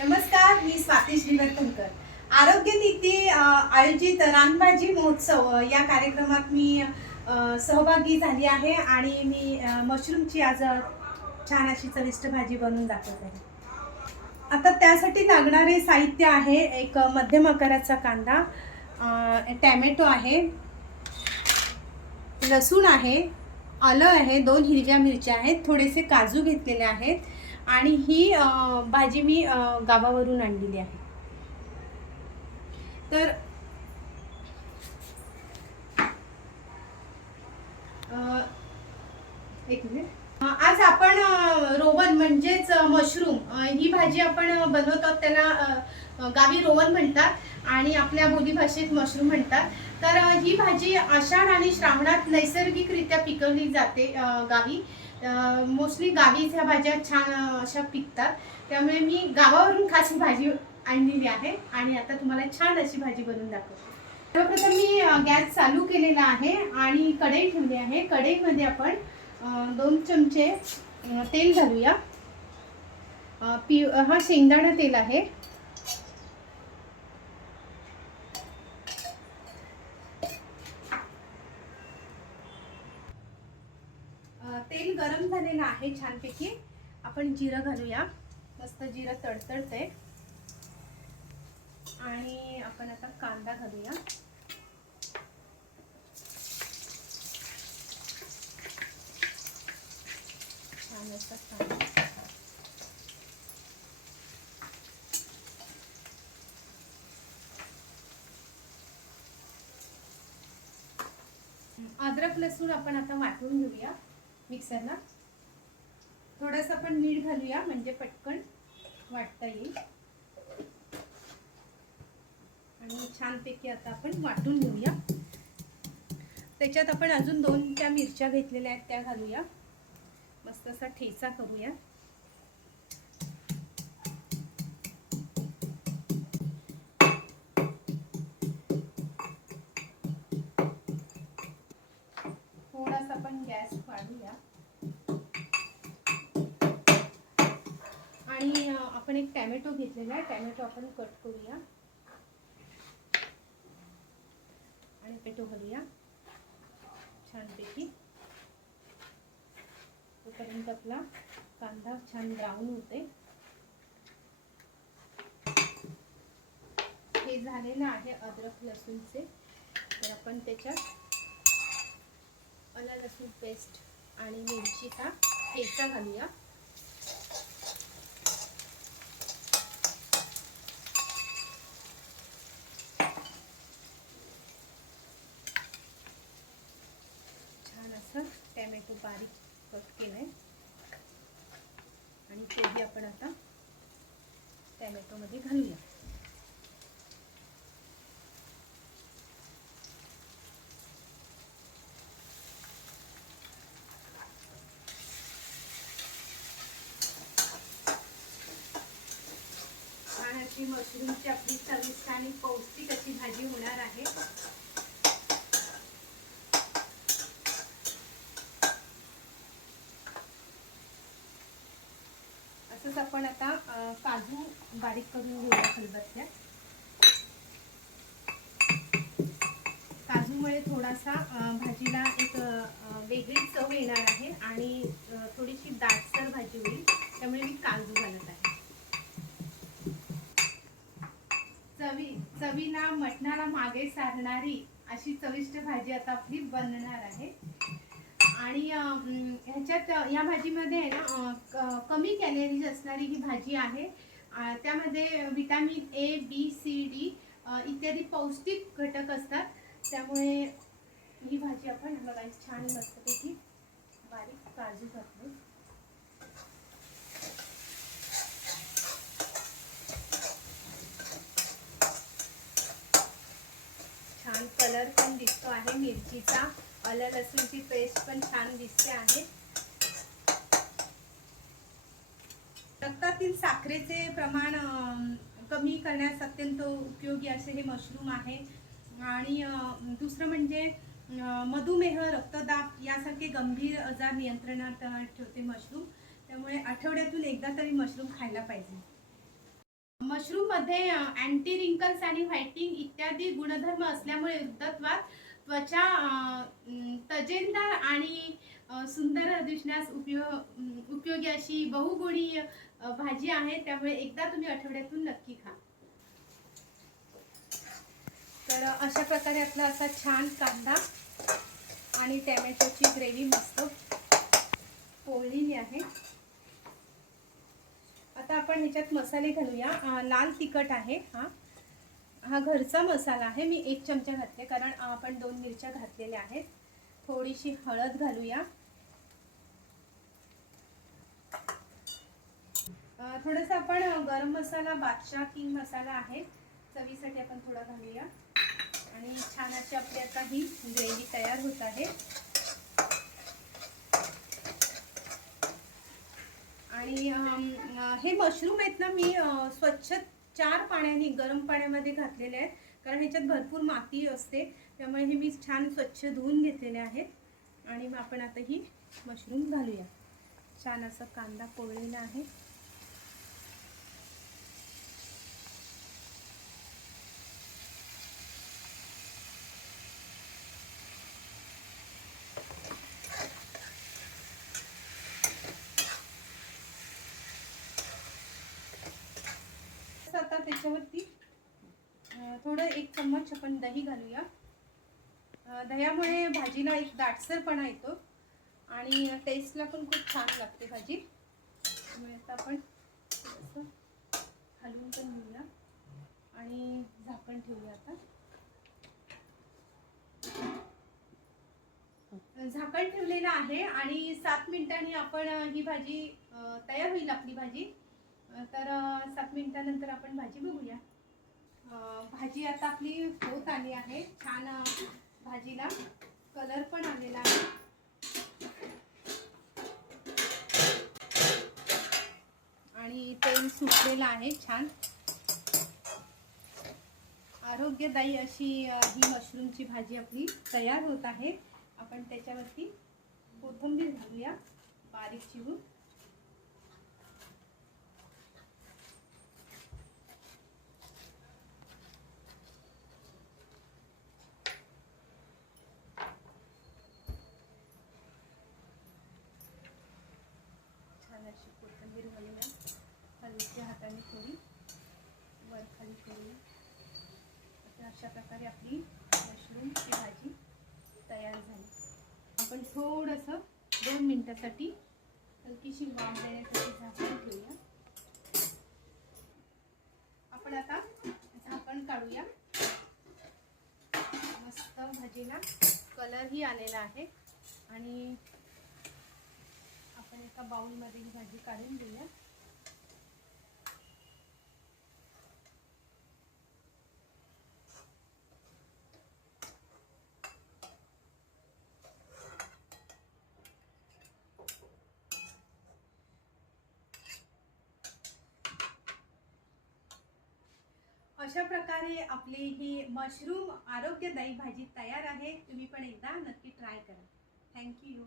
नमस्कार मी स्वाती श्रीवर्धनकर आरोग्य नीती आयोजित रानभाजी महोत्सव या कार्यक्रमात मी सहभागी झाली आहे आणि मी मशरूमची आज छान अशी चविष्ट भाजी बनवून दाखवत आहे. आता त्यासाठी लागणारे साहित्य आहे एक मध्यम आकाराचा कांदा टॅमॅटो आहे लसूण आहे आलं आहे दोन हिरव्या मिरच्या आहेत थोडेसे काजू घेतलेले आहेत आणि ही भाजी मी गावावरून आणलेली आहे. तर एक मिनिट. आज आपण रोवन म्हणजेच मशरूम ही भाजी आपण बनवतो त्याला गावी रोवन म्हणतात आणि आपल्या बोलीभाषेत मशरूम म्हणतात. तर ही भाजी आषाढ आणि श्रावणात नैसर्गिकरित्या पिकवली जाते गावी. मोस्टली गावीच ह्या भाज्या छान अशा पिकतात. त्यामुळे मी गावावरून खास ही भाजी आणलेली आहे आणि आता तुम्हाला छान अशी भाजी बनवून दाखवते. सर्वप्रथम मी गॅस चालू केलेला आहे आणि कढई ठेवली आहे. कढईमध्ये आपण दोन चमचे तेल घालूया. पि हा शेंगदाणा तेल आहे. तेल झालेलं आहे छानपैकी. आपण जिरं घालूया. मस्त जिरं तडतडते आणि आपण आता कांदा घालूया. छान असतात कांदा. अद्रक लसूण आपण आता वाटून घेऊया मिक्सरला. थोडंसं आपण मीठ घालूया म्हणजे पटकन वाटता येईल. आणि छानपैकी आता आपण वाटून घेऊया. त्याच्यात आपण अजून दोन त्या मिरच्या घेतलेल्या आहेत त्या घालूया. मस्त असा ठेचा करूया. आणि आपण एक टॅमॅटो घेतलेला आहे. टॅमॅटो आपण कट करूया. आणि पेटो घालूया छानपैकी. तोपर्यंत आपला कांदा छान ब्राऊन होते हे झालेलं आहे अद्रक लसूणचे. तर आपण त्याच्यात अला लसूण पेस्ट आणि मिरचीचा ठेचा घालूया छान असं टॅमॅटो बारीक कट केलंय. आणि तेही आपण आता टॅमॅटोमध्ये घालूया. छान मशरूमची आपली चविष्ट आणि पौष्टिक अशी भाजी होणार आहे असंच आपण आता अ, काजू बारीक करून घेऊया खलबत्त्यात त्यामुळे थोडासा भाजीला एक वेगळी चव येणार आहे आणि थोडीशी दाटसर भाजी होईल. त्यामुळे मी काजू घालत आहे. चवी चवीला मटणाला मागे सारणारी अशी चविष्ट भाजी आता आपली बनणार आहे. आणि ह्याच्यात या भाजीमध्ये आहे ना कमी कॅलरीज असणारी ही भाजी आहे. त्यामध्ये vitamin A B C D इत्यादी पौष्टिक घटक असतात. त्यामुळे ही भाजी आपण बघा छान मस्तपैकी बारीक काजू घातली. छान कलर पण दिसतो आहे मिरचीचा. आलं लसूणची पेस्ट पण छान दिसते आहे. रक्तातील साखरेचे प्रमाण कमी करण्यास अत्यंत उपयोगी असे हे मशरूम आहे. आणि दुसरं म्हणजे मधुमेह रक्तदाब यासारखे गंभीर आजार नियंत्रणात ठेवते मशरूम. त्यामुळे आठवड्यातून एकदा तरी मशरूम खायला पाहिजे. मशरूममध्ये अँटी रिंकल्स आणि व्हायटिंग इत्यादी गुणधर्म असल्यामुळे वृद्धत्वात त्वचा अं, तजेलदार आणि सुंदर दिसण्यास उपयोग उपयोगी अशी बहुगुणी भाजी आहे. त्यामुळे एकदा तुम्ही आठवड्यातून नक्की खा. तर अशा प्रकारे आपला असा छान कांदा आणि टॅमॅटोची ग्रेव्ही मस्त पोळलेली आहे. आता आपण ह्याच्यात मसाले घालूया. लाल तिखट आहे हा. हा घरचा मसाला आहे. मी एक चमचा घातले कारण आपण दोन मिरच्या घातलेल्या आहेत. थोडीशी हळद घालूया. थोडंसं आपण गरम मसाला बादशाह किंग मसाला आहे. चवीसाठी आपण थोडा घालूया. आणि छान अशी आपली आता ही ग्रेव्ही तयार होत आहे. आणि हे मशरूम आहेत ना मी स्वच्छ चार पाण्याने गरम पाण्यामध्ये घातलेले आहेत. कारण ह्याच्यात भरपूर माती असते. त्यामुळे हे मी छान स्वच्छ धुवून घेतलेले आहेत. आणि मग आपण आता ही मशरूम घालूया. छान असं कांदा पोळलेला आहे असं आता त्याच्यावरती थोडं एक चम्मच आपण दही घालूया. दह्यामुळे भाजीला एक दाटसरपणा येतो आणि टेस्टला पण खूप छान लागते भाजी. त्यामुळे आता आपण थोडंसं हलवून पण घेऊया आणि झाकण ठेवूया आता. झाकण ठेवलेलं आहे आणि सात मिनिटांनी आपण ही भाजी तयार होईल आपली भाजी. तर सात मिनिटानंतर आपण भाजी बघूया. भाजी आता आपली होत आली आहे. छान भाजीला कलर पण आलेला आहे. आणि तेल सुटलेलं आहे छान. आरोग्यदायी अशी ही मशरूमची भाजी आपली तयार होत आहे. आपण त्याच्यावरती कोथिंबीर घालूया. बारीक चिरून छान अशी कोथिंबीर वगैरे हलक्या हाताने थोडी वर खाली करूया अशा प्रकारे आपली मशरूमची भाजी तयार झाली. आपण थोडंसं दोन मिनटासाठी हलकीशी वाम देण्यासाठी झाकण ठेवूया. आपण आता झाकण काढूया. मस्त भाजीला कलरही आलेला आहे. आणि एका बाउलमध्ये ही भाजी काढून घेऊया. अशा प्रकारे आपली ही मशरूम आरोग्यदायी भाजी तयार आहे. तुम्ही पण एकदा नक्की ट्राय करा. थँक्यू